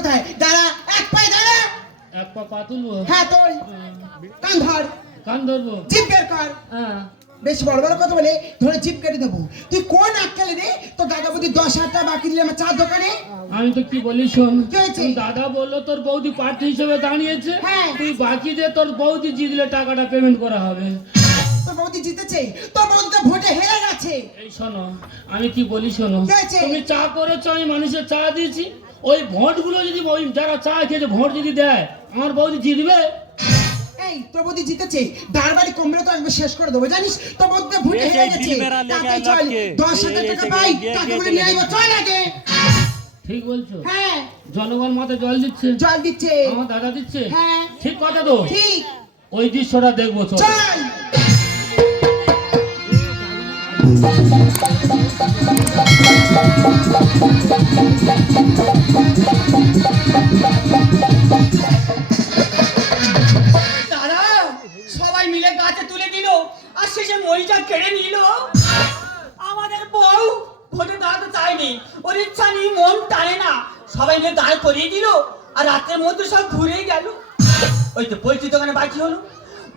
কোথায়? দাঁড়া, এক পায়ে দাঁড়া। এক পা পা তুলবো? হ্যাঁ তোল। কান ধর। কান ধরবো? জিভ বের কর। হ্যাঁ। বেশি বড় বড় কথা বলে ধরে জিভ কেটে দেবো। তুই কোন আক্কেলে রে তোর দাদা বৌদি 10,000 টাকা বাকি দিলে আমার চার দোকানে? আমি তো কি বলি শোন, কি হয়েছে? দাদা বললো তোর বৌদি প্রার্থী হিসেবে দাঁড়িয়েছে, হ্যাঁ। তুই বাকি দে, তোর বৌদি জিতলে টাকাটা পেমেন্ট করা হবে। তোর বৌদি জিতেছে? তোর বৌদি তো ভোটে হেরে গেছে। এই শোনো, আমি কি বলি শোনো, কি হয়েছে? তুমি চা করেছো, আমি মানুষের চা দিয়েছি, ওই ভোটগুলো যদি ওই যারা চা খেয়েছে ভোট যদি দেয়, আমার বৌদি জিতবে? এই তোর বৌদি জিতেছে, দাঁড়বাড়ি কমরে তো একবার শেষ করে দেবো জানিস। তোর বৌদি ভোটে হেরে গেছে। তাতে চল 10,000 টাকা পাই, টাকা বলে নিয়ে আইবো, চল আগে। ঠিক বলছো? হ্যাঁ। জনগণ মাথা জল দিচ্ছে, জল দিচ্ছে। আমার দাদা দিচ্ছে। হ্যাঁ। ঠিক কথা তো, ঠিক। ওই দৃশ্যটা দেখবো। চল। চল। দাদা সবাই মিলে গাছে তুলে দিল আর শেষে মইটা কেড়ে নিল। আমাদের বউ ভোটে দাঁড়াতে চায়নি, ওর ইচ্ছা নেই, মন টানে না, সবাই মিলে দাঁড় করিয়ে দিল আর রাতের মধ্যে সব ঘুরে গেল। ওই তো পোলট্রি দোকানে বাকি হলো,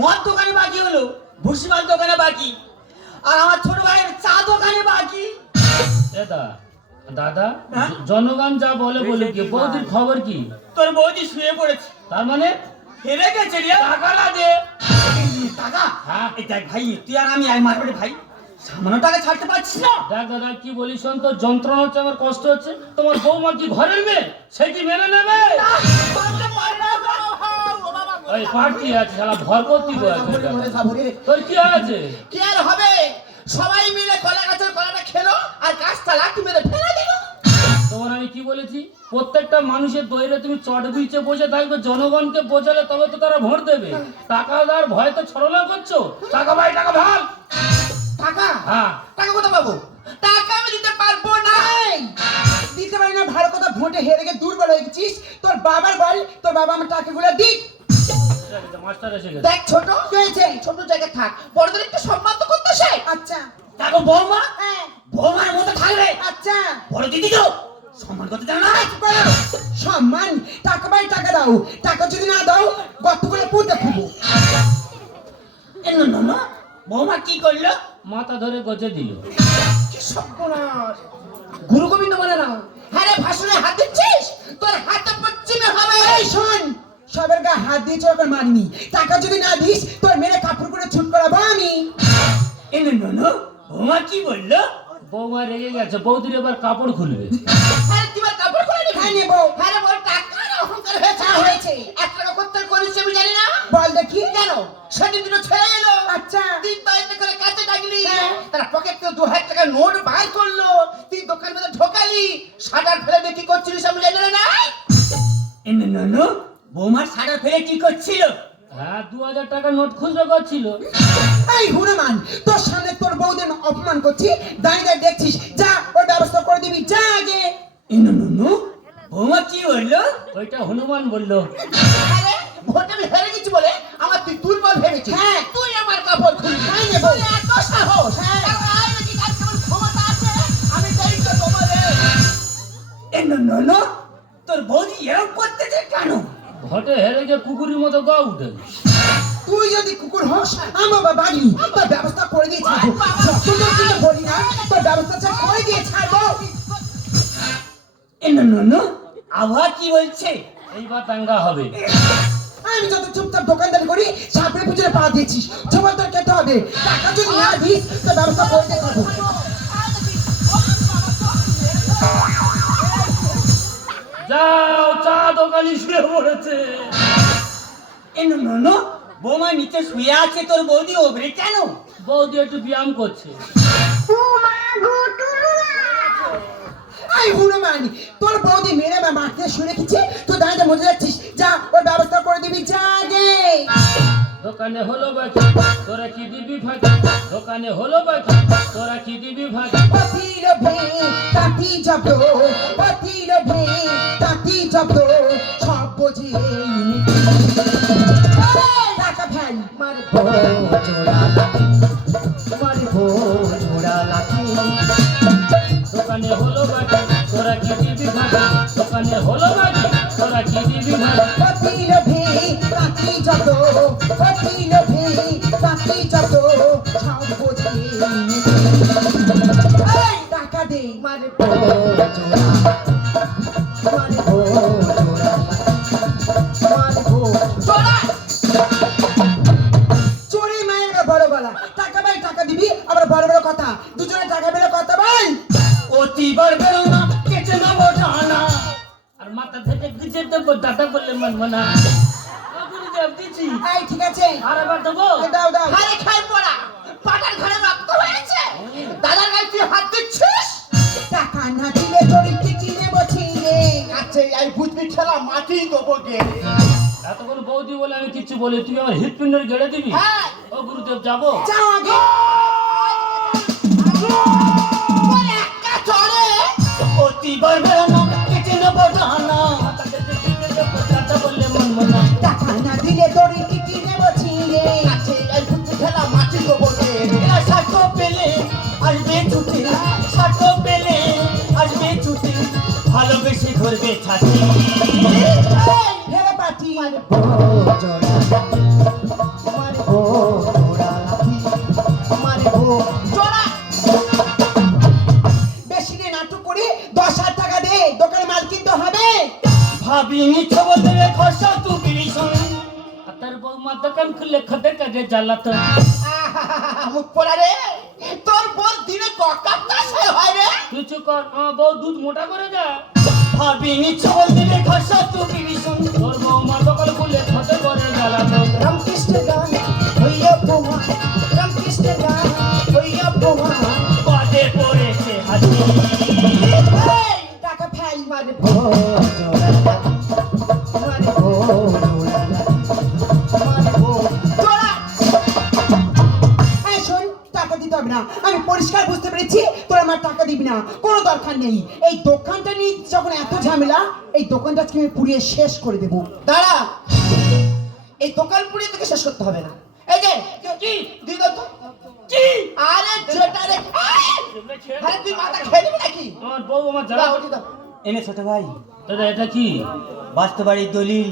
মদ দোকানে বাকি হলো, ভুসিমাল দোকানে বাকি, আর আমার ছোট ভাইয়ের চা দোকানে বাকি। দাদা, হ্যাঁ? জনগণ যা বলে বলে কি, বৌদির খবর কি? তোর বৌদি শুয়ে পড়েছে। তার মানে হেরে গেছে রে। টাকা না দে। টাকা? হ্যাঁ। এই দেখ ভাই, তুই আর আমি মারবে ভাই, সামান্য টাকা ছাড়তে পারছিস না। দেখ দাদা কি বলিস শোন, তোর যন্ত্রণা হচ্ছে, আমার কষ্ট হচ্ছে, তোমার বৌমা কি ঘরের মেয়ে, সে কি মেনে নেবে? ওই পার্টি আছে শালা ভর করতে তোর কি আছে? কি আর হবে? সবাই মিলে কলা গাছের কলাটা খেলো আর গাছটা লাঠি মেরে ফেলে দিল। তোমার আমি কি বলেছি, প্রত্যেকটা মানুষের দৈরে তুমি চট বিছে বসে থাকবে, জনগণকে বোঝালে তবে তো তারা ভোট দেবে। টাকা দেওয়ার ভয় তো ছলনা করছো। টাকা ভাই, টাকা ভাগ। টাকা? হ্যাঁ। টাকা কোথা পাবো? টাকা আমি দিতে পারবো না। দিতে পারি না, ভালো কথা, ভোটে হেরে গিয়ে দুর্বল হয়ে গেছিস। তোর বাবার বল, তোর বাবা আমার টাকাগুলো দিক। মাস্টার এসে গেছে। দেখ ছোট হয়েছে, ছোট জায়গায় থাক, বড়দের একটু সম্মান তো করতে শেখ। আচ্ছা। দেখো বৌমা, হ্যাঁ। বৌমার মতো থাকবে। আচ্ছা। বড় দিদি তো সম্মান করতে জানো না। সম্মান? টাকা পাই, টাকা দাও, টাকা যদি না দাও গর্ত করে পুঁতে খাবো। না বৌমা কি করলো? মাথা ধরে গজে দিল। কি সর্বনাশ! গুরু গোবিন্দ বলে না, হ্যাঁ রে ভাসুরে হাত দিচ্ছিস, তোর হাতটা পশ্চিমে হবে। এই শোন, সবের গায়ে হাত দিয়েছ, ওকে মারিনি। টাকা যদি না দিস তোর মেরে কাপড় করে ছুট করাবো আমি। বৌমা কি বললো? বৌমা রেগে গেছে, বৌদির এবার কাপড় খুলবে। হ্যাঁ তুই আর কাপড় করে নিবি? হ্যাঁ নেবো। হ্যাঁ রে বল, টাকা না অহংকার হয়েছে। হয়েছে 1 টাকা করতে করিস আমি জানি না। বল দেখি। কেন? সেদিন দুটো ছেলে এলো। আচ্ছা। 3 বাইতে করে কাছে ডাকলি, তারা পকেট থেকে 2,000 টাকা নোট বার করলো, তুই দোকান মধ্যে ঢোকালি, শাটার ফেলে দিয়ে কি করছিলিস আমি জানি না। বৌমার সারা ফেলে কি করছিল? হ্যাঁ, 2,000 টাকা নোট খুচরো করছিল। এই হনুমান, তোর সামনে তোর বউদের অপমান করছি, দাঁড়িয়ে দেখছিস, যা ওর ব্যবস্থা করে দিবি, যা আগে। বৌমা কি বললো? ওইটা হনুমান বললো। আরে ভোটে আমি হেরে গেছি বলে আমার তুই দুর্বল ভেবেছিস? হ্যাঁ, তুই আমার কাপড় খুলবি, তাই নেবো? এত সাহস? হ্যাঁ। আয় নাকি কাজ কেমন ক্ষমতা আছে, আমি দেই তো তোমারে। তোর বৌদি এরকম করতেছে কেন? ভোটে হেরে গিয়ে কুকুরের মতো গা উঠে। তুই যদি কুকুর হস, আমি বাবা বাড়ি তোর ব্যবস্থা করে দিয়ে ছাড়বো। যতদূর কিন্তু বলি না, তোর ব্যবস্থা করে দিয়ে ছাড়বো। আবহাওয়া কি বলছে? এইবার দাঙ্গা হবে। আমি যত চুপচাপ দোকানদারি করি, সাপড়ে পুজোরে পা দিয়েছিস, সবার তোর খেতে হবে। টাকা যদি না দিস তোর ব্যবস্থা করে দিয়ে ছাড়বো। যাও, চা দোকানি শুয়ে পড়েছে। বৌমা নিচে শুয়ে আছে, তোর বৌদি ওপরে কেন? বৌদি একটু ব্যায়াম করছে। এই হনুমান, তোর বৌদি মেরে বা মারতে শুনে রেখেছে, তুই দাঁড়িয়ে মজে যাচ্ছিস, যা ওর ব্যবস্থা করে দিবি, যা আগে। দোকানে হলো বাকি, তোরা কি দিবি ফাঁকি? দোকানে হলো বাকি, তোরা কি দিবি ফাঁকি? পাতি লোভে তাঁতি জব্দ, পাতি লোভে তাঁতি জব্দ, সব বোঝে টাকা ফেল, মারবো জোড়া লাঠি, মারবো জোড়া লাঠি। দোকানে হলো বাকি, তোরা কি দিবি ফাঁকি? দোকানে হলো বাকি, পতি লোভে পাতি যত পতি লোভে পাতি যত সব বোঝে এই টাকা দে মারে জোড়া মারে জোড়া মারে জোড়া চুরি মায়ের বড় গলা টাকা ভাই টাকা দিবি আবার বড় বড় কথা দুজনে টাকা বেরো কথা ভাই অতি বাড়বে না কেটে নেবো জানা আর মাথা থেকে গুজে দেবো দাদা বললে মানবো না ও গুরুদেব দিচ্ছি এই ঠিক আছে আর এবার দেবো এই দাও দাও আরে খাই পড়া পাটার ঘরে রক্ত হয়েছে দাদার গায়ে তুই হাত দিচ্ছিস টাকা না দিলে চরিত্রে কিনে বছিয়ে আচ্ছা এই বুঝবি খেলা মাটি দেবো গে এতক্ষণ বৌদি বলে আমি কিচ্ছু বলি তুই আমার হৃৎপিণ্ডের গেড়ে দিবি হ্যাঁ ও গুরুদেব যাবো যাও আগে ওর একটা চড়ে অতি বাড়বে না কেটে নেবো জানা মাথা থেকে গুজে দেবো দাদা বললে মানবো না টাকা না দিলে চরিত্রে কিনে বছিয়ে আচ্ছা এই বুঝবি খেলা মাটি দেবো গে এরা সাটো পেলে আসবে ছুটে সাটো পেলে আসবে ছুটে ভালোবেসে ঘুরবে ছাতি হেরে পাটি বেশি রে নাটক করে 10,000 টাকা দে দোকানে মাল কিনতে হবে ভাবিনি খবর দেবে খরচা তু বিভীষণ আর তার বৌমার দোকান খুললে খদে কাজে জ্বালাতো মুখ পড়া রে তোর বোন দিনে ককাপটা সে হয় রে তুই চুপ কর আমার বউ দুধ মোটা করে যা ভাবিনি খবর দেবে খরচা তু বিভীষণ তোর বৌমার দোকান খুললে খদে করে জ্বালাতো রামকৃষ্ণ গান হইয়া বোমা রামকৃষ্ণ গান হইয়া বোমা পদে পড়েছে হাতি টাকা ফেল মারে এই শোন, টাকা দিতে হবে না আমি পরিষ্কার বুঝতে পেরেছি তোর আমার টাকা দিবি না কোনো দরকার নেই এই দোকানটা নিয়ে যখন এত ঝামেলা এই দোকানটা আজকে আমি পুড়িয়ে শেষ করে দেবো দাঁড়া এই দোকান পুড়িয়ে তোকে শেষ করতে হবে না এই যে কি দিদা তো কি আরে যেটা রে আরে তুই মাথা খেয়ে নিবি নাকি আমার বউ আমার দাও জ্বালা ওটি দাও এনে ছোট ভাই দাদা এটা কি বাস্তবাড়ির দলিল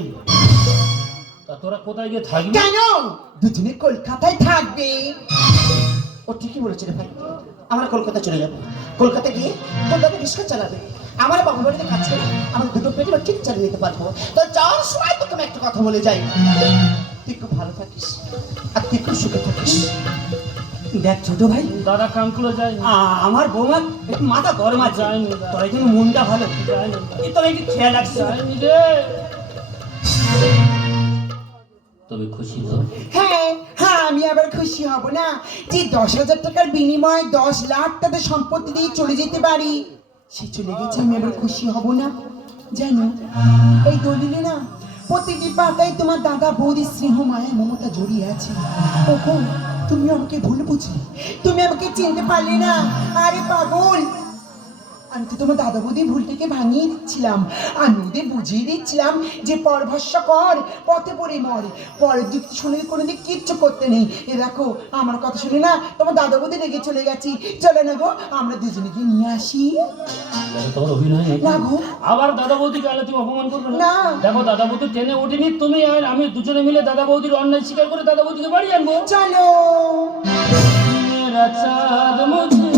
তা তোরা কোথায় গিয়ে থাকবি কেন দুজনে কলকাতায় থাকবে ও ঠিকই বলেছে রে ভাই আমরা কলকাতা চলে যাবো কলকাতা গিয়ে কলকাতা রিক্সা চালাবে আমার বাবার বাড়িতে কাজ করে আমার দুটো পেটে বা ঠিক চালিয়ে নিতে পারবো তো যাওয়ার সময় তোকে আমি একটা কথা বলে যাই তুই খুব ভালো থাকিস আর তুই খুব সুখে থাকিস দেখ ছোট ভাই দাদা কামকুলো যায় আমার বৌমা একটু মাথা গরম আছে যায়নি তোর কিন্তু মনটা ভালো যায়নি তবে একটু খেয়াল রাখছি যায়নি রে তবে খুশি তো হ্যাঁ হ্যাঁ আমি আবার খুশি হব না যে 10,000 টাকার বিনিময়ে 10 লাখ টাকা সম্পত্তি দিয়ে চলে যেতে পারি সে চলে গেছে আমি আবার খুশি হব না জানো এই দলিলে না প্রতিটি পাতায় তোমার দাদা বৌদির স্নেহ মায়া মমতা জড়িয়ে আছে ওগো তুমি আমাকে ভুল বুঝলে তুমি আমাকে চিনতে পারলে না আরে পাগল আমি তো তোমার দাদা বৌদি ভুলটাকে ভাঙিয়ে দিচ্ছিলাম আমি ওদের বুঝিয়ে দিচ্ছিলাম যে পরভস্য কর পথে পড়ে মর পরের দিক শুনে কোনো দিক কিচ্ছু করতে নেই এ দেখো আমার কথা শুনে না তোমার দাদা বৌদি রেগে চলে গেছি চলে না গো আমরা দুজনে গিয়ে নিয়ে আসি তোমার অভিনয় নেই না গো আবার দাদা বৌদি গেলে তুমি অপমান করবে না না। দেখো দাদা বৌদি ট্রেনে ওঠেনি তুমি আর আমি দুজনে মিলে দাদা বৌদির অন্যায় স্বীকার করে দাদা বৌদিকে বাড়ি আনবো চলো মেরা চাঁদ মুঝে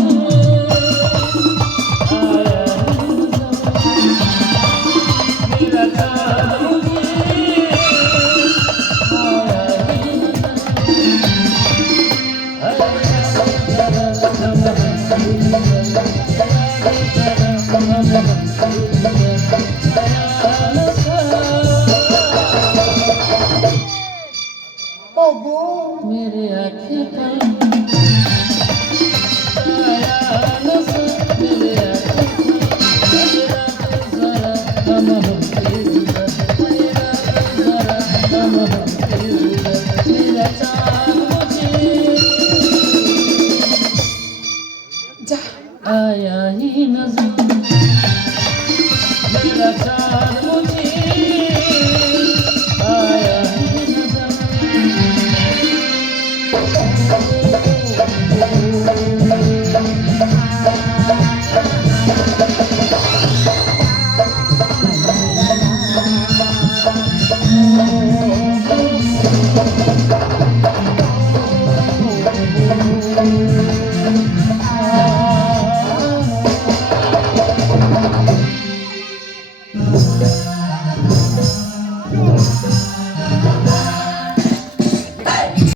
मेरा चाँद मुझे ওগো मेरे आँखें पर आया नशा मेरे आँखें पर जरा हम होते